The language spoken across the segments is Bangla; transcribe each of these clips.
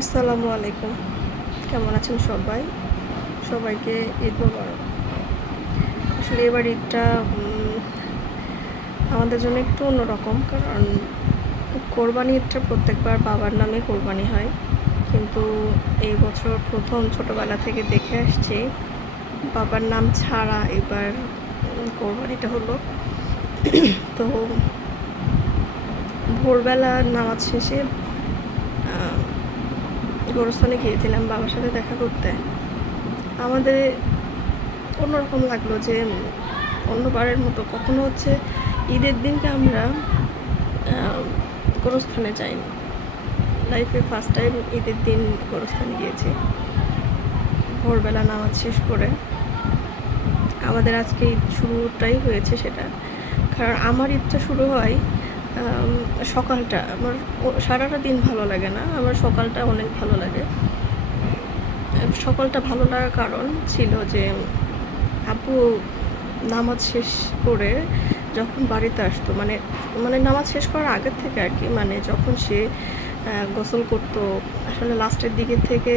আসসালামু আলাইকুম। কেমন আছেন সবাই? সবাইকে ঈদ মোবারক। আসলে এবার ঈদটা আমাদের জন্য একটু অন্যরকম, কারণ কোরবানি ঈদটা প্রত্যেকবার বাবার নামে কোরবানি হয়। কিন্তু এই বছর প্রথম ছোটোবেলা থেকে দেখে আসছি, বাবার নাম ছাড়া এবার কোরবানিটা হলো। তো ভোরবেলা নামাজ শেষে গোরস্থানে গিয়েছিলাম বাবার সাথে দেখা করতে। আমাদের অন্যরকম লাগল যে অন্যবারের মতো কখনো হচ্ছে ঈদের দিনকে আমরা গোরস্থানে যাইনি। লাইফে ফার্স্ট টাইম ঈদের দিন গোরস্থানে গিয়েছি। ভোরবেলা নামাজ শেষ করে আমাদের আজকে ঈদ শুরুটাই হয়েছে সেটা। কারণ আমার ঈদটা শুরু হয় সকালটা আমার সারাটা দিন ভালো লাগে না, আমার সকালটা অনেক ভালো লাগে। সকালটা ভালো লাগার কারণ ছিল যে, আপু নামাজ শেষ করে যখন বাড়িতে আসতো মানে মানে নামাজ শেষ করার আগের থেকে আর কি মানে যখন সে গোসল করতো, আসলে লাস্টের দিকের থেকে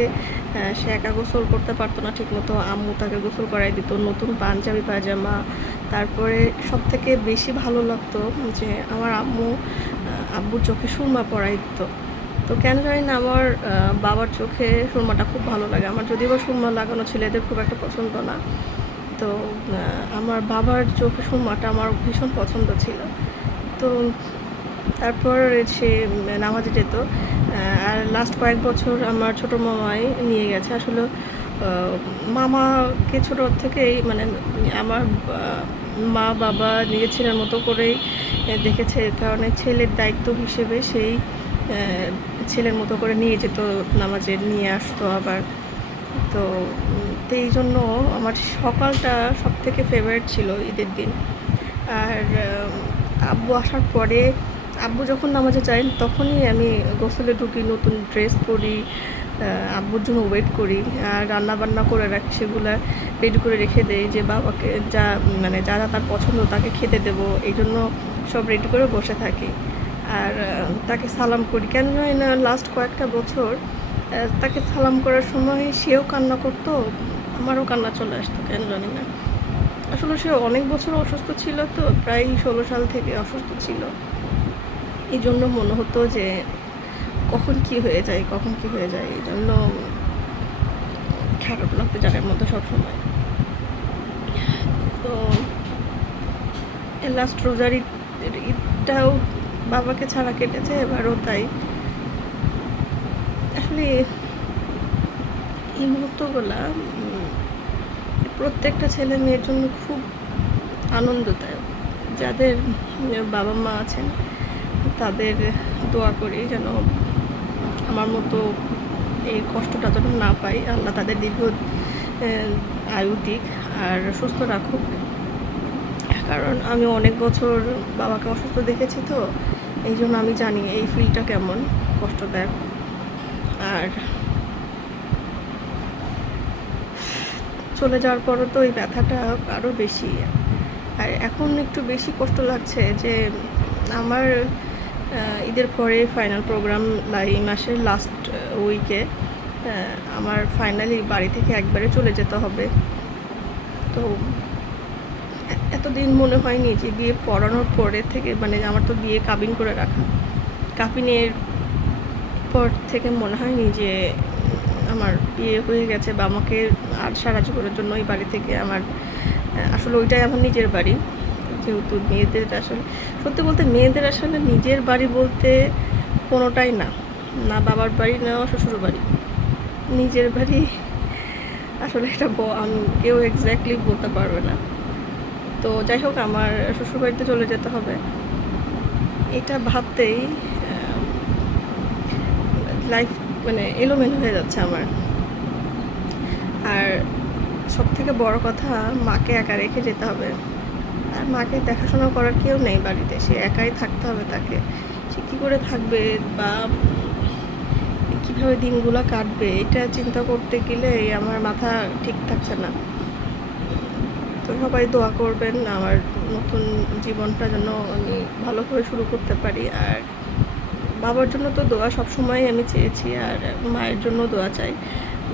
সে একা গোসল করতে পারতো না, ঠিকমতো আম্মু তাকে গোসল করাই দিত, নতুন পাঞ্জাবি, পায়জামা তারপরে সব থেকে বেশি ভালো লাগতো যে আমার আম্মু আব্বুর চোখে সুরমা পরাই দিত। তো কেন জানি না আমার বাবার চোখে সুরমাটা খুব ভালো লাগে। আমার যদিও বা সুরমা লাগানো ছিল, এদের খুব একটা পছন্দ না। তো আমার বাবার চোখে সুরমাটা আমার ভীষণ পছন্দ ছিল। তো তারপর সে নামাজে যেত আর লাস্ট কয়েক বছর আমার ছোট মামাই নিয়ে গেছে। আসলে মামাকে ছোট থেকেই মানে আমার মা, বাবা নিজের ছেলের মতো করেই দেখেছে কারণে ছেলের দায়িত্ব হিসেবে সেই ছেলের মতো করে নিয়ে যেত, নামাজে নিয়ে আসতো আবার। তো এই জন্য আমার সকালটা সব থেকে ফেভারিট ছিল ঈদের দিন। আর আব্বু আসার পরে, আব্বু যখন নামাজে যায়, তখনই আমি গোসলে ঢুকি, নতুন ড্রেস পরি আব্বুর জন্য ওয়েট করি, আর রান্না বান্না করে রাখি সেগুলা। রেডি করে রেখে দেই যে বাবাকে যা মানে যা যা তার পছন্দ তাকে খেতে দেবো, এই জন্য সব রেডি করে বসে থাকি। আর তাকে সালাম করি। কেন জানি না লাস্ট কয়েকটা বছর তাকে সালাম করার সময় সেও কান্না করতো, আমারও কান্না চলে আসতো, কেন জানি না। আসলে সে অনেক বছর অসুস্থ ছিল তো, প্রায় ষোলো সাল থেকে অসুস্থ ছিল। এই জন্য মনে হতো যে কখন কি হয়ে যায়, কখন কি হয়ে যায়, এই জন্য খারাপ লাগতো জায়গার মধ্যে সবসময়। তো লাস্ট রোজার ঈদ, ঈদটাও বাবাকে ছাড়া কেটেছে, এবারও তাই। আসলে এই মুহূর্তগুলা প্রত্যেকটা ছেলে মেয়ের জন্য খুব আনন্দদায়ক। যাদের বাবা মা আছেন, তাদের দোয়া করি যেন আমার মতো এই কষ্টটা যেন না পাই। আল্লাহ তাদের দীর্ঘ আয়ু দিক। আর সুস্থ রাখুক। কারণ আমি অনেক বছর বাবাকে অসুস্থ দেখেছি তো, এই জন্য আমি জানি এই ফিলটা কেমন, কষ্ট কষ্টদায়ক আর চলে যাওয়ার পরও তো এই ব্যথাটা আরও বেশি। আর এখন একটু বেশি কষ্ট লাগছে যে আমার ঈদের পরে ফাইনাল প্রোগ্রাম এই মাসের লাস্ট উইকে আমার ফাইনালি বাড়ি থেকে একবারে চলে যেতে হবে। তো এতদিন মনে হয়নি যে বিয়ে পড়ানোর পরে থেকে মানে আমার তো বিয়ে কাবিন করে রাখা। কাবিনের পর থেকে মনে হয়নি যে আমার বিয়ে হয়ে গেছে বা আমাকে আর সারা জীবনের জন্য ওই বাড়ি থেকে আমার, আসলে ওইটাই আমার নিজের বাড়ি। যেহেতু মেয়েদের আসলে, সত্যি বলতে মেয়েদের আসলে নিজের বাড়ি বলতে কোনোটাই না। না বাবার বাড়ি, না শ্বশুর বাড়ি নিজের বাড়ি আসলে এটা কেউ এক্স্যাক্টলি বলতে পারবে না। তো যাই হোক, আমার শ্বশুরবাড়িতে চলে যেতে হবে। এটা ভাবতেই লাইফ মানে এলোমেলো হয়ে যাচ্ছে আমার। আর সব থেকে বড় কথা, মাকে একা রেখে যেতে হবে। আর মাকে দেখাশোনা করার কেউ নেই বাড়িতে। সে একাই থাকতে হবে তাকে। সে কী করে থাকবে বা কীভাবে দিনগুলো কাটবে, এটা চিন্তা করতে গেলে আমার মাথা ঠিক থাকছে না। তো সবাই দোয়া করবেন আমার নতুন জীবনটা যেন আমি ভালো করে শুরু করতে পারি। আর বাবার জন্য তো দোয়া সবসময় আমি চেয়েছি, আর মায়ের জন্য দোয়া চাই।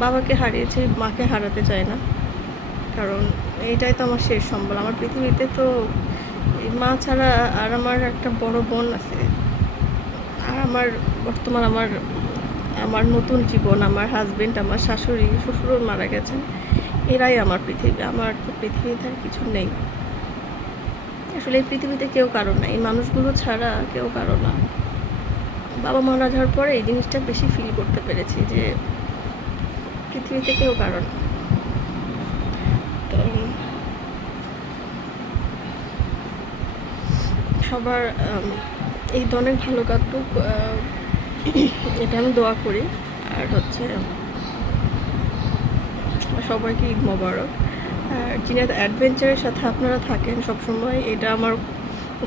বাবাকে হারিয়েছি, মাকে হারাতে চাই না। কারণ এইটাই তো আমার শেষ সম্বল। আমার পৃথিবীতে তো মা ছাড়া আর আমার একটা বড় বোন আছে। আর আমার বর্তমান আমার আমার নতুন জীবন, আমার হাজবেন্ড আমার শাশুড়ি, শ্বশুরও মারা গেছেন, এরাই আমার পৃথিবী। আমার তো পৃথিবীতে আর কিছু নেই। আসলে এই পৃথিবীতে কেউ কারও না, এই মানুষগুলো ছাড়া কেউ কারও না। বাবা মারা যাওয়ার পরে এই জিনিসটা বেশি ফিল করতে পেরেছি যে পৃথিবীতে কেউ কারও না। তো সবার এই অনেক ভালো কাটুক এটা আমি দোয়া করি। আর হচ্ছে সবাইকে ঈদ মোবারক। আর জিনাত অ্যাডভেঞ্চারের সাথে আপনারা থাকেন সবসময়, এটা আমার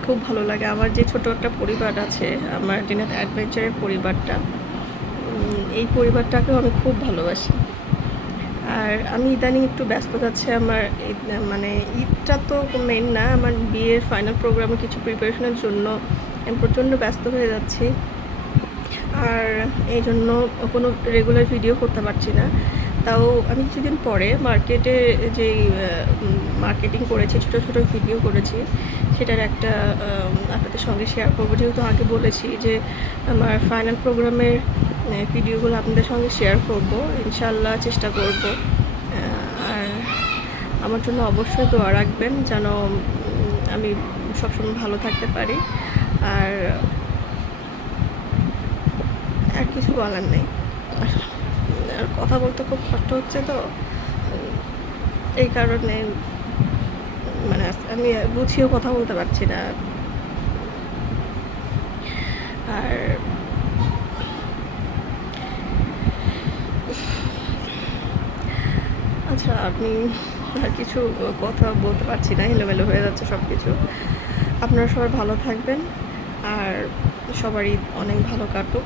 খুব ভালো লাগে। আমার যে ছোট একটা পরিবার আছে, আমার জিনাত অ্যাডভেঞ্চারের পরিবারটা এই পরিবারটাকেও আমি খুব ভালোবাসি। আর আমি ইদানিং একটু ব্যস্ত যাচ্ছে। আমার মানে ঈদটা তো মেন না, আমার বিয়ের ফাইনাল প্রোগ্রামে কিছু প্রিপারেশনের জন্য আমি প্রচণ্ড ব্যস্ত হয়ে যাচ্ছি। আর এই জন্য কোনো রেগুলার ভিডিও করতে পারছি না। তাও আমি কিছুদিন পরে মার্কেটে যে মার্কেটিং করেছি, ছোট ছোট ভিডিও করেছি, সেটার একটা আপনাদের সঙ্গে শেয়ার করব। যেহেতু আগে বলেছি যে, আমার ফাইনাল প্রোগ্রামের ভিডিওগুলো আপনাদের সঙ্গে শেয়ার করব ইনশাল্লাহ চেষ্টা করব। আর আমার জন্য অবশ্যই দোয়া রাখবেন যেন আমি সবসময় ভালো থাকতে পারি। আর আর কিছু বলার নেই। আর কথা বলতে খুব কষ্ট হচ্ছে তো। এই কারণে মানে আমি বুঝিয়েও কথা বলতে পারছি না। আর আচ্ছা আমি আর কিছু কথা বলতে পারছি না, এলোমেলো হয়ে যাচ্ছে সব কিছু আপনারা সবাই ভালো থাকবেন। আর সবারই অনেক ভালো কাটুক।